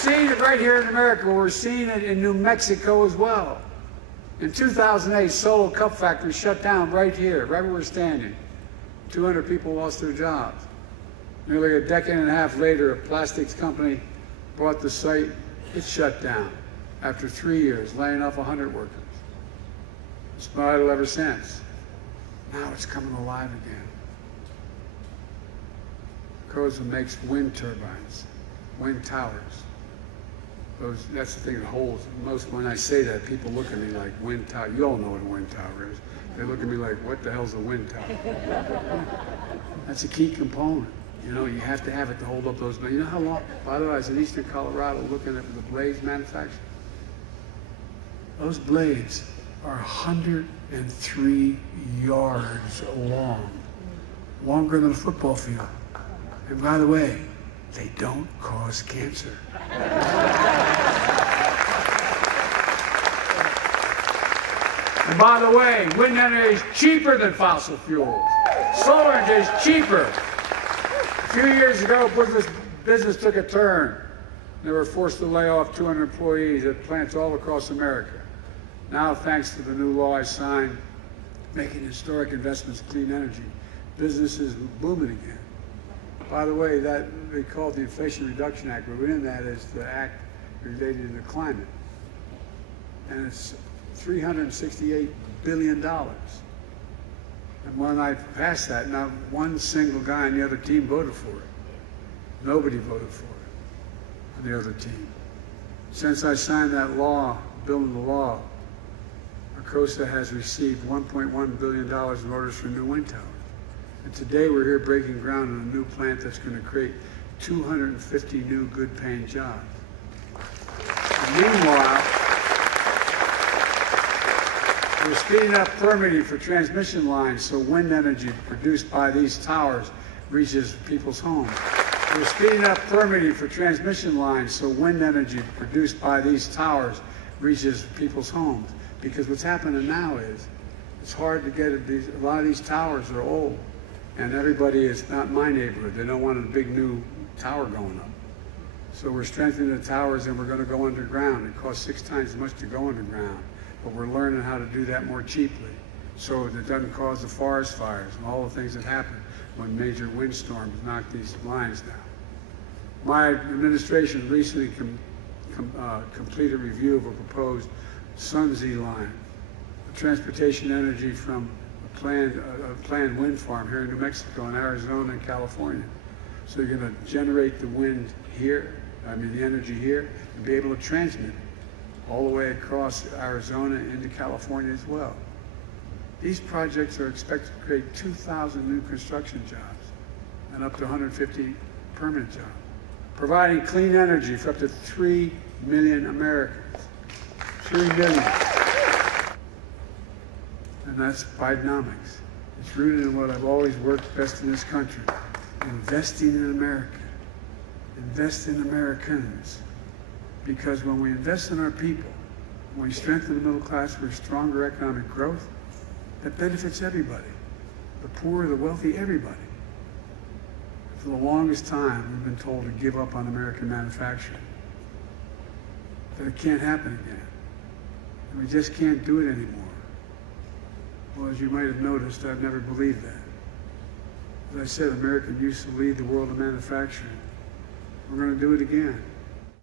seeing it right here in America. We're seeing it in New Mexico as well. In 2008, Solo Cup Factory shut down right here, right where we're standing. 200 people lost their jobs. Nearly a decade and a half later, a plastics company bought the site. It shut down after 3 years, laying off 100 workers. It's been idle ever since. Now it's coming alive again. Arcosa makes wind turbines, wind towers. That's the thing that holds. When I say that, people look at me like, wind tower. You all know what a wind tower is. They look at me like, what the hell's a wind tower? That's a key component. You know, you have to have it to hold up those blades. You know how long? By the way, I was in eastern Colorado looking at the blades manufactured. Those blades are 103 yards long, longer than a football field. And by the way, they don't cause cancer. And by the way, wind energy is cheaper than fossil fuels. Solar energy is cheaper. A few years ago, business took a turn. They were forced to lay off 200 employees at plants all across America. Now, thanks to the new law I signed, making historic investments in clean energy, business is booming again. By the way, that they call it the Inflation Reduction Act, but within that is the act related to climate. And it's $368 billion. And when I passed that, not one single guy on the other team voted for it. Nobody voted for it on the other team. Since I signed that law, bill into law, Arcosa has received $1.1 billion in orders for new wind towers. And today we're here breaking ground on a new plant that's going to create 250 new good-paying jobs. And meanwhile, we're speeding up permitting for transmission lines so wind energy produced by these towers reaches people's homes. We're speeding up permitting for transmission lines so wind energy produced by these towers reaches people's homes. Because what's happening now is it's hard to get a lot of these towers are old. And everybody is not in my neighborhood. They don't want a big new tower going up. So we're strengthening the towers and we're going to go underground. It costs 6 times as much to go underground. But we're learning how to do that more cheaply so that it doesn't cause the forest fires and all the things that happen when major windstorms knock these lines down. My administration recently completed a review of a proposed Sunzee line, transportation energy from a planned wind farm here in New Mexico and Arizona and California. So you're going to generate the wind here, the energy here, and be able to transmit it all the way across Arizona into California as well. These projects are expected to create 2,000 new construction jobs and up to 150 permanent jobs, providing clean energy for up to 3 million Americans. 3 million. And that's Bidenomics. It's rooted in what I've always worked best in this country. Investing in America. Invest in Americans. Because when we invest in our people, when we strengthen the middle class for stronger economic growth, that benefits everybody. The poor, the wealthy, everybody. For the longest time, we've been told to give up on American manufacturing. That it can't happen again. And we just can't do it anymore. Well, as you might have noticed, I've never believed that. As I said, America used to lead the world in manufacturing. We're going to do it again.